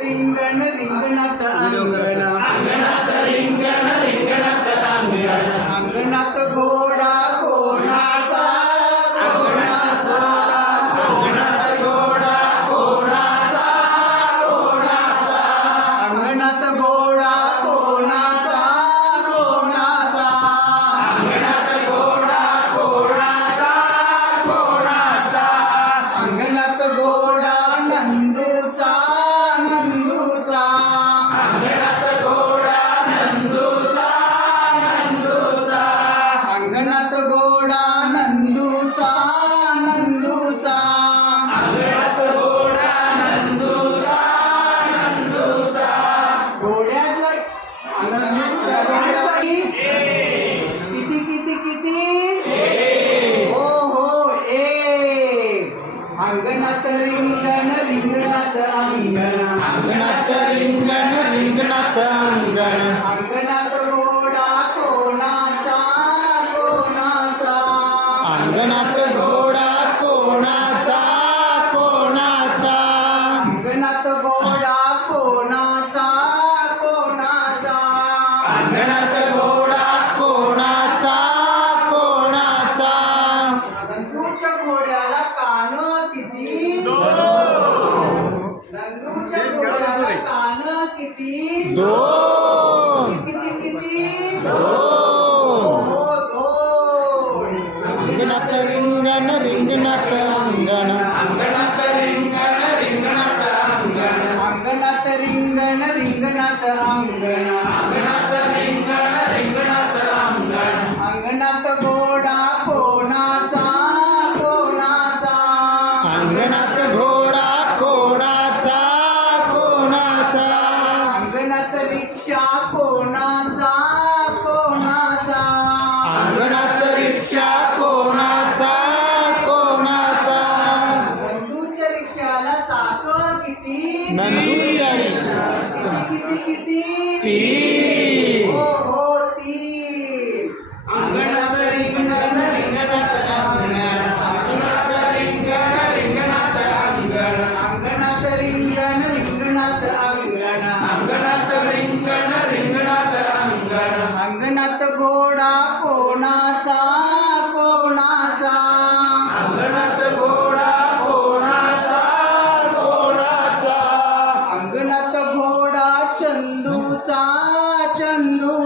रिंगण रिंगणात अंगण अंगणात रिंगण रिंगणात अंगण अंगणात घोडा कोणाचा कोणाचा अंगणात घोडा कोणाचा कोणाचा अंगणात घोडा कोणाचा कोणाचा अंगणात घोडा कोणाचा कोणाचा अंगणात घोडा नंदूचा नंदूचा अंगणात घोडा नंदूचा नंदूचा अंगणात घोडा नंदूचा नंदूचा अंगणात घोडा नंदूचा नंदूचा घोड्याला किती किती किती हो हो एक अंगणात रिंगण रिंगणात अंगण अंगणात रिंगण रिंगणात अंगण अंगणात घोडा कोणाचा कोणाचा अंगणात घोडा कोणाचा कोणाचा अंगणात घोडा कोणाचा कोणाचा अंगणात घोडा कोणाचा कोणाचा नंदूच्या घोड्याला कान किती नंदूच्या घोड्याला कान किती दोन किती किती दोन हो दोन अंगणात रिंगण रिंगणात अंगण अंगणात रिंगण रिंगणात अंगण अंगणात रिंगण रिंगणात अंगण अंगणात रिंगण रिंगणात अंगण अंगणात घोडा कोणाचा कोणाचा अंगणात घोडा कोणाचा कोणाचा अंगणात रिक्षा कोणाचा कोणाचा अंगणात रिक्षा कोणाचा कोणाचा नंदूच्या रिक्षाला चाक किती नंदूच्या रिक्षा किती किती तीन हो हो तीन अंगणात रिंगण रिंगणात अंगण अंगणात रिंगण रिंगणात अंगण अंगणात रिंगण रिंगणात अंगण अंगणात रिंगण रिंगणात अंगण अंगणात घोडा कोणाचा कोणाचा अंगणात घोडा कोणाचा कोणाचा अंगणात घोडा चंदूचा चंदूचा